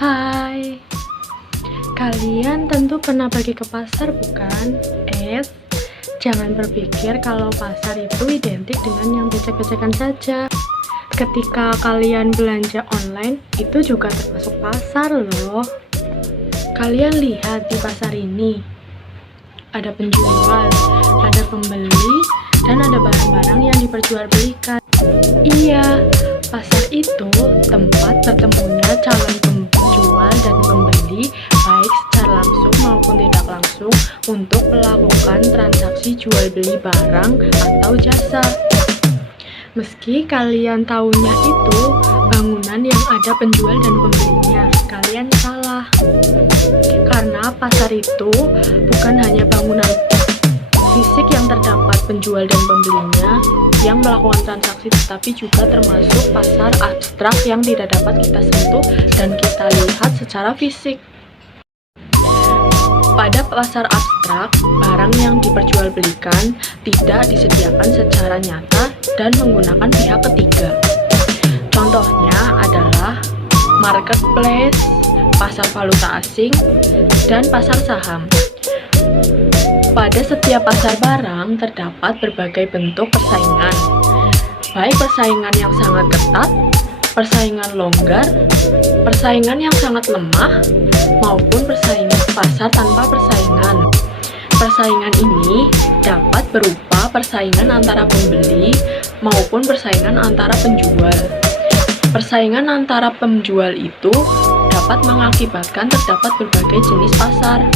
Hai, kalian tentu pernah pergi ke pasar bukan? Jangan berpikir kalau pasar itu identik dengan yang becek-becekan saja. Ketika kalian belanja online, itu juga termasuk pasar loh. Kalian lihat di pasar ini, ada penjual, ada pembeli, dan ada barang-barang yang diperjualbelikan. Iya, pasar itu tempat bertemunya calon penjual dan pembeli, baik secara langsung maupun tidak langsung, untuk melakukan transaksi jual beli barang atau jasa. Meski kalian tahunya itu bangunan yang ada penjual dan pembelinya, kalian salah. Karena pasar itu bukan hanya bangunan fisik yang terdapat penjual dan pembelinya yang melakukan transaksi, tetapi juga termasuk pasar abstrak yang tidak dapat kita sentuh dan kita lihat secara fisik. Pada pasar abstrak, barang yang diperjualbelikan tidak disediakan secara nyata dan menggunakan pihak ketiga. Contohnya adalah marketplace, pasar valuta asing, dan pasar saham. Pada setiap pasar barang terdapat berbagai bentuk persaingan, baik persaingan yang sangat ketat, persaingan longgar, persaingan yang sangat lemah, maupun persaingan pasar tanpa persaingan. Persaingan ini dapat berupa persaingan antara pembeli maupun persaingan antara penjual. Persaingan antara penjual itu dapat mengakibatkan terdapat berbagai jenis pasar.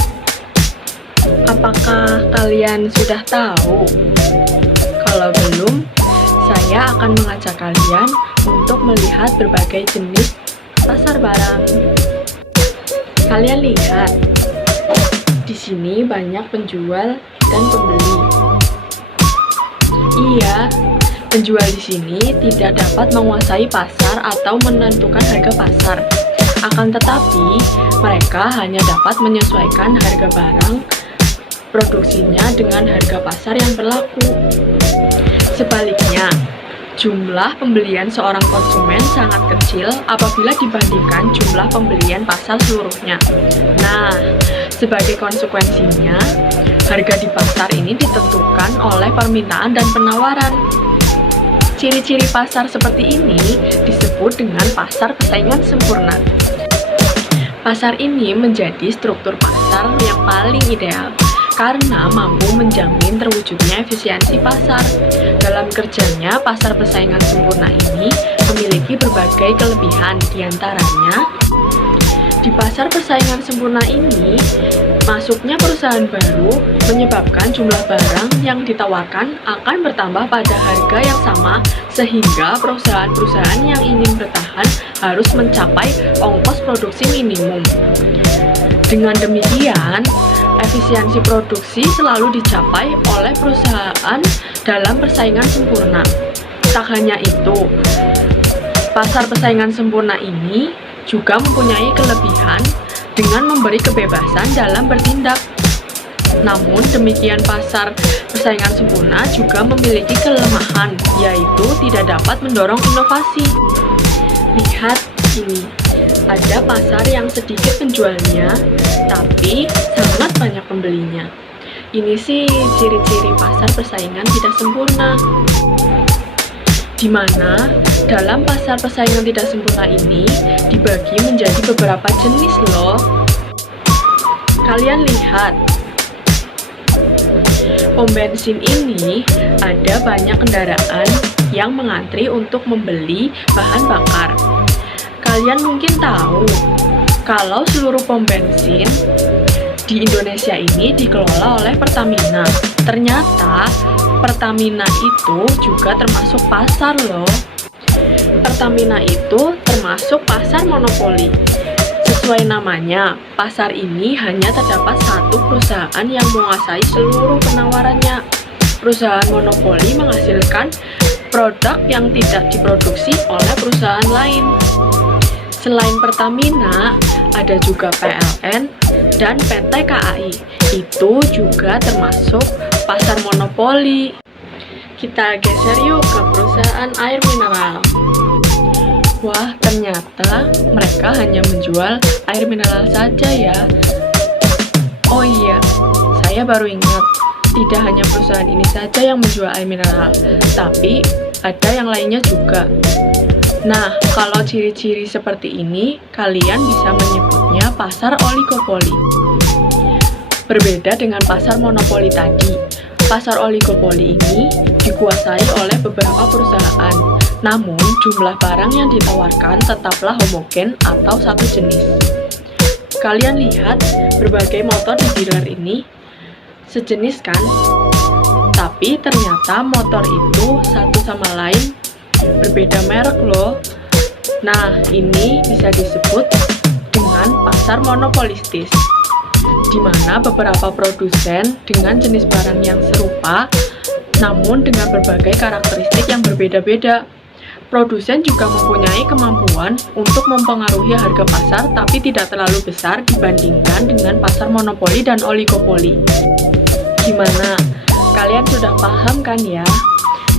Apakah kalian sudah tahu? Kalau belum, saya akan mengajak kalian untuk melihat berbagai jenis pasar barang. Kalian lihat, di sini banyak penjual dan pembeli. Iya, penjual di sini tidak dapat menguasai pasar atau menentukan harga pasar. Akan tetapi, mereka hanya dapat menyesuaikan harga barang produksinya dengan harga pasar yang berlaku. Sebaliknya, jumlah pembelian seorang konsumen sangat kecil apabila dibandingkan jumlah pembelian pasar seluruhnya. Nah, sebagai konsekuensinya, harga di pasar ini ditentukan oleh permintaan dan penawaran. Ciri-ciri pasar seperti ini disebut dengan pasar persaingan sempurna. Pasar ini menjadi struktur pasar yang paling ideal karena mampu menjamin terwujudnya efisiensi pasar. Dalam kerjanya, pasar persaingan sempurna ini memiliki berbagai kelebihan, diantaranya di pasar persaingan sempurna ini, masuknya perusahaan baru menyebabkan jumlah barang yang ditawarkan akan bertambah pada harga yang sama, sehingga perusahaan-perusahaan yang ingin bertahan harus mencapai ongkos produksi minimum. Dengan demikian, efisiensi produksi selalu dicapai oleh perusahaan dalam persaingan sempurna. Tak hanya itu, pasar persaingan sempurna ini juga mempunyai kelebihan dengan memberi kebebasan dalam bertindak. Namun demikian, pasar persaingan sempurna juga memiliki kelemahan, yaitu tidak dapat mendorong inovasi. Lihat ini, ada pasar yang sedikit penjualnya, tapi sangat banyak pembelinya. Ini sih ciri-ciri pasar persaingan tidak sempurna, di mana dalam pasar persaingan tidak sempurna ini dibagi menjadi beberapa jenis loh. Kalian lihat, pom bensin ini ada banyak kendaraan yang mengantri untuk membeli bahan bakar. Kalian mungkin tahu kalau seluruh pom bensin di Indonesia ini dikelola oleh Pertamina. Ternyata Pertamina itu juga termasuk pasar loh. Pertamina itu termasuk pasar monopoli. Sesuai namanya, pasar ini hanya terdapat satu perusahaan yang menguasai seluruh penawarannya. Perusahaan monopoli menghasilkan produk yang tidak diproduksi oleh perusahaan lain. Selain Pertamina, ada juga PLN dan PT KAI. Itu juga termasuk pasar monopoli. Kita geser yuk ke perusahaan air mineral. Wah, ternyata mereka hanya menjual air mineral saja ya. Oh iya, saya baru ingat, tidak hanya perusahaan ini saja yang menjual air mineral, tapi ada yang lainnya juga. Nah, kalau ciri-ciri seperti ini, kalian bisa menyebutnya pasar oligopoli. Berbeda dengan pasar monopoli tadi, pasar oligopoli ini dikuasai oleh beberapa perusahaan, namun jumlah barang yang ditawarkan tetaplah homogen atau satu jenis. Kalian lihat berbagai motor di dealer ini sejenis kan? Tapi ternyata motor itu satu sama lain berbeda merek loh. Nah, ini bisa disebut dengan pasar monopolistis, di mana beberapa produsen dengan jenis barang yang serupa, namun dengan berbagai karakteristik yang berbeda-beda. Produsen juga mempunyai kemampuan untuk mempengaruhi harga pasar, tapi tidak terlalu besar dibandingkan dengan pasar monopoli dan oligopoli. Gimana? Kalian sudah paham kan ya?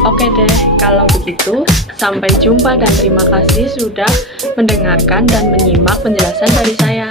Oke deh, kalau begitu, sampai jumpa dan terima kasih sudah mendengarkan dan menyimak penjelasan dari saya.